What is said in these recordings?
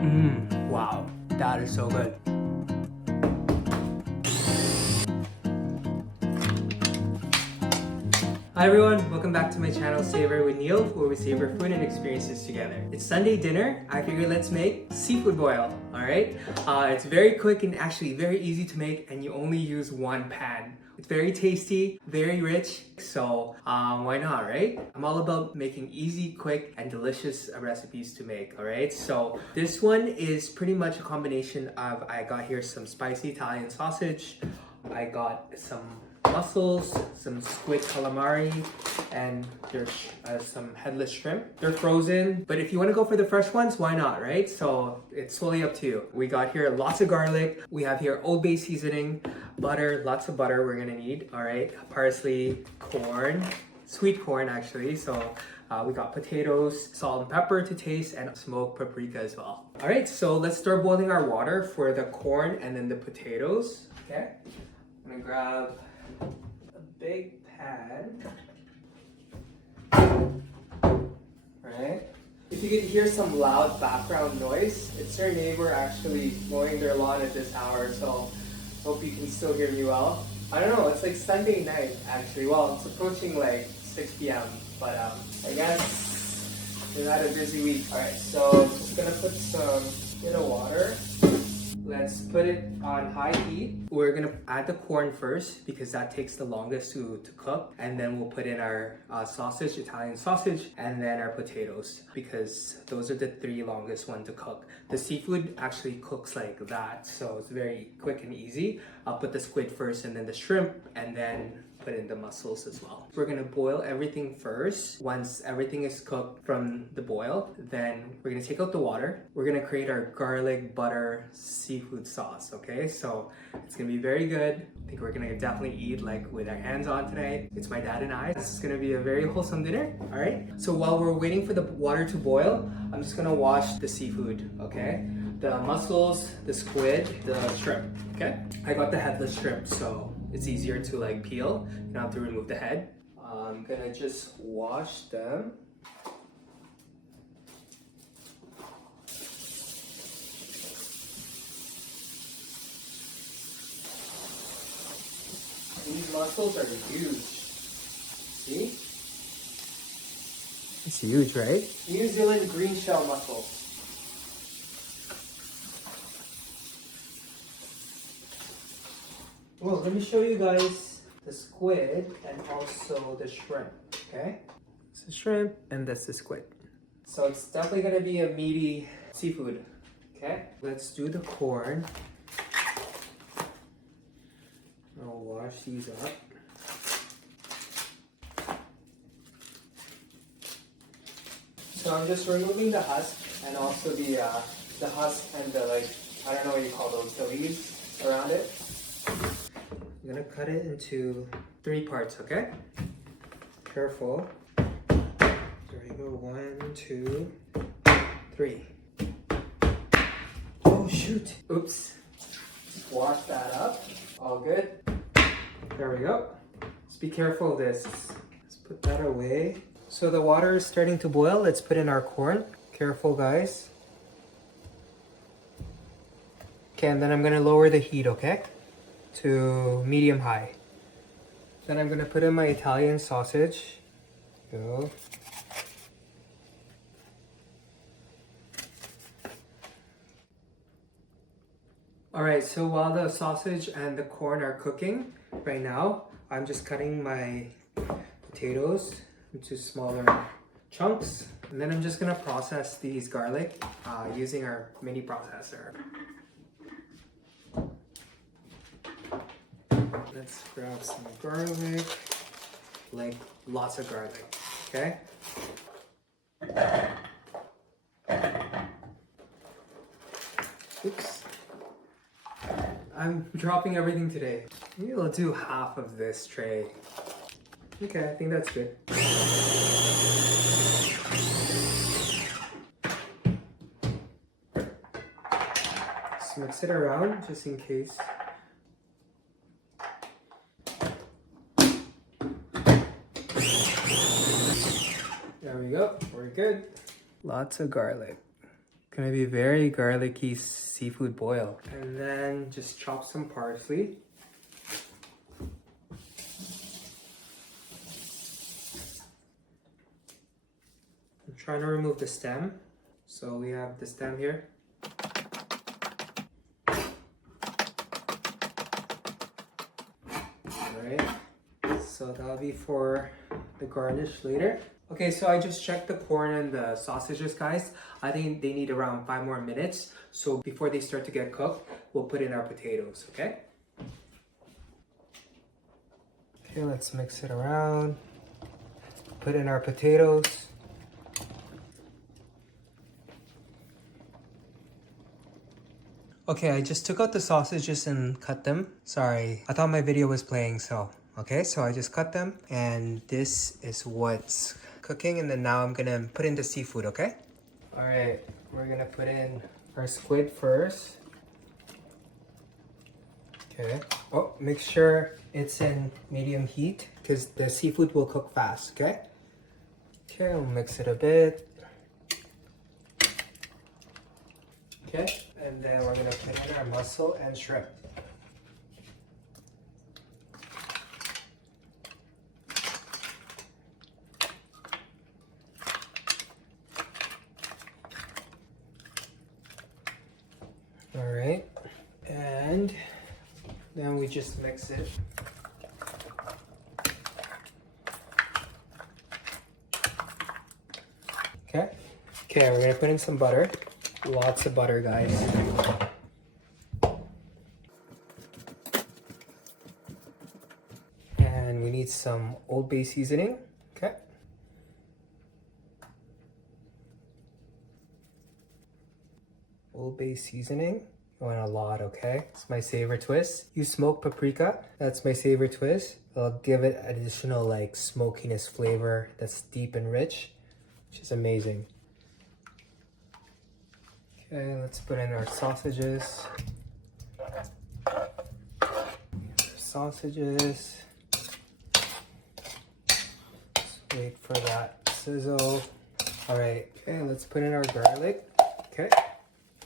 Wow, that is so good. Hi everyone, welcome back to my channel Savor with Neil, where we savor food and experiences together. It's Sunday dinner. I figured let's make seafood boil, alright? It's very quick and actually very easy to make, and you only use one pan. It's very tasty, very rich, so why not, right? I'm all about making easy, quick, and delicious recipes to make, alright? So this one is pretty much a combination of, I got here some spicy Italian sausage, I got some mussels, some squid calamari, and there's some headless shrimp. They're frozen, but if you want to go for the fresh ones, why not, right? So it's totally up to you. We got here lots of garlic. We have here Old Bay seasoning, butter, lots of butter we're gonna need, all right? Parsley, corn, sweet corn actually. So we got potatoes, salt and pepper to taste, and smoked paprika as well. All right, so let's start boiling our water for the corn and then the potatoes, okay? I'm gonna grab a big pan. Right? If you could hear some loud background noise, it's your neighbor actually mowing their lawn at this hour, so hope you can still hear me well. I don't know, it's like Sunday night actually. Well, it's approaching like 6 p.m. but I guess we've had a busy week. Alright, so I'm just gonna put some bit of water. Let's put it on high heat. We're gonna add the corn first because that takes the longest to cook. And then we'll put in our sausage, Italian sausage, and then our potatoes because those are the three longest ones to cook. The seafood actually cooks like that, so it's very quick and easy. I'll put the squid first and then the shrimp and then put in the mussels as well. We're gonna boil everything first. Once everything is cooked from the boil, then we're gonna take out the water. We're gonna create our garlic butter seafood sauce, okay? So it's gonna be very good. I think we're gonna definitely eat like with our hands on tonight. It's my dad and I. This is gonna be a very wholesome dinner, all right? So while we're waiting for the water to boil, I'm just gonna wash the seafood, okay? The mussels, the squid, the shrimp, okay? I got the headless shrimp, so it's easier to like peel. You don't have to remove the head. I'm gonna just wash them. These mussels are huge. See? It's huge, right? New Zealand green shell mussels. Well, let me show you guys the squid and also the shrimp, okay? It's the shrimp and that's the squid. So it's definitely gonna be a meaty seafood, okay? Let's do the corn. I'll wash these up. So I'm just removing the husk and also the husk and the like, I don't know what you call those, the leaves around it. I'm gonna cut it into 3 parts, okay? Careful. There we go, 1, 2, 3. Oh shoot! Oops. Just wash that up. All good. There we go. Just be careful of this. Let's put that away. So the water is starting to boil. Let's put in our corn. Careful, guys. Okay, and then I'm gonna lower the heat, okay? To medium high. Then I'm gonna put in my Italian sausage. Go. Alright, so while the sausage and the corn are cooking right now, I'm just cutting my potatoes into smaller chunks. And then I'm just gonna process these garlic using our mini processor. Let's grab some garlic, like lots of garlic, okay? Oops. I'm dropping everything today. Maybe I'll do half of this tray. Okay, I think that's good. Just mix it around just in case. There we go, we're good. Lots of garlic. Gonna be very garlicky seafood boil. And then just chop some parsley. I'm trying to remove the stem. So we have the stem here. Alright, so that'll be for the garnish later. Okay, so I just checked the corn and the sausages, guys. I think they need around 5 more minutes. So before they start to get cooked, we'll put in our potatoes, okay? Okay, let's mix it around. Put in our potatoes. Okay, I just took out the sausages and cut them. Sorry, I thought my video was playing, so. Okay, so I just cut them, and this is what's cooking, and then now I'm gonna put in the seafood, okay? All right, we're gonna put in our squid first. Okay, oh, make sure it's in medium heat, because the seafood will cook fast, okay? Okay, I'll mix it a bit. Okay, and then we're gonna put in our mussel and shrimp. All right, and then we just mix it. Okay, we're gonna put in some butter. Lots of butter, guys. And we need some Old Bay seasoning. Okay. Old Bay seasoning. You want a lot, okay? It's my Savor twist. Use smoked paprika. That's my Savor twist. I'll give it additional like smokiness flavor that's deep and rich, which is amazing. Okay, let's put in our sausages. Sausages. Let's wait for that sizzle. All right, okay, let's put in our garlic. Okay,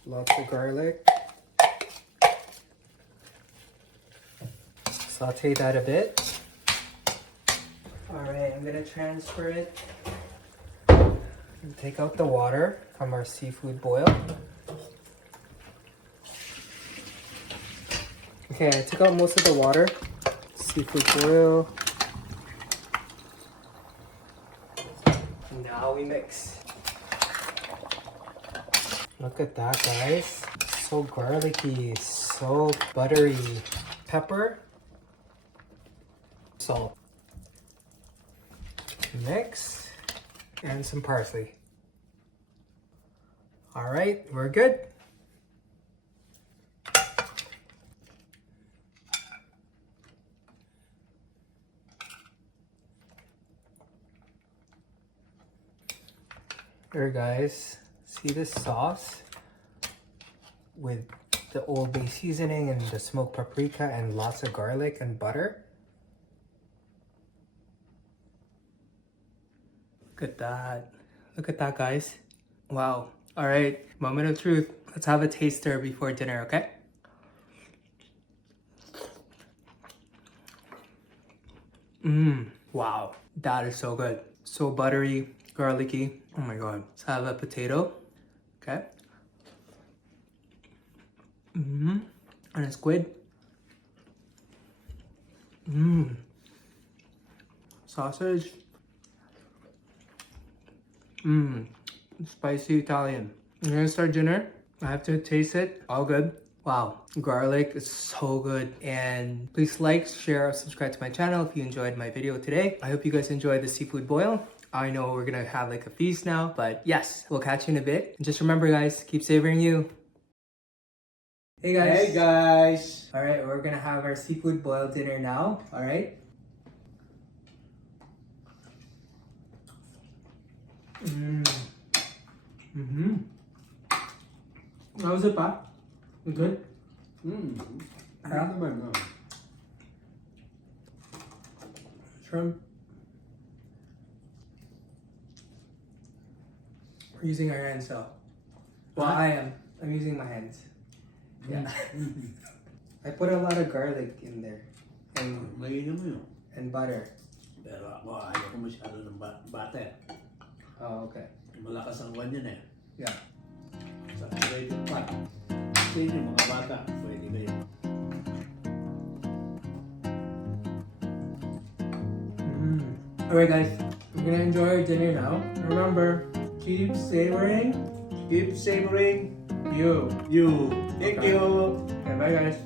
lots of garlic. Saute that a bit. All right, I'm gonna transfer it and take out the water from our seafood boil. Okay, I took out most of the water. Seafood boil. Now we mix. Look at that, guys. So garlicky, so buttery. Pepper. Salt. Mix. And some parsley. All right, we're good. There, guys, see this sauce with the Old Bay seasoning and the smoked paprika and lots of garlic and butter. Look at that. Look at that, guys. Wow. All right, moment of truth. Let's have a taster before dinner, okay? Wow, that is so good. So buttery, garlicky. Oh my god. Let's have a potato. Okay. And a squid. Sausage. Spicy Italian. I'm gonna start dinner. I have to taste it. All good. Wow, garlic is so good. And please like, share, subscribe to my channel if you enjoyed my video today. I hope you guys enjoyed the seafood boil. I know we're gonna have like a feast now, but yes, we'll catch you in a bit. And just remember, guys, keep savoring you. Hey guys. Hey guys. All right, we're gonna have our seafood boil dinner now. All right. How was it, Pa? You good? Shrimp. We're using our hands, so Well, I'm using my hands. Yeah. I put a lot of garlic in there. And Mainam mo yun. and butter. Pero ako, ayaw ko masyado ng butter. Oh, okay. Malakas ang kwan yun eh. Yeah. Saturated fat. Kasi yung mga bata, pwede ba yun? Alright guys, we're gonna enjoy our dinner now. Remember, keep savoring Keep savoring you. you. Thank Okay. you. Okay, bye guys.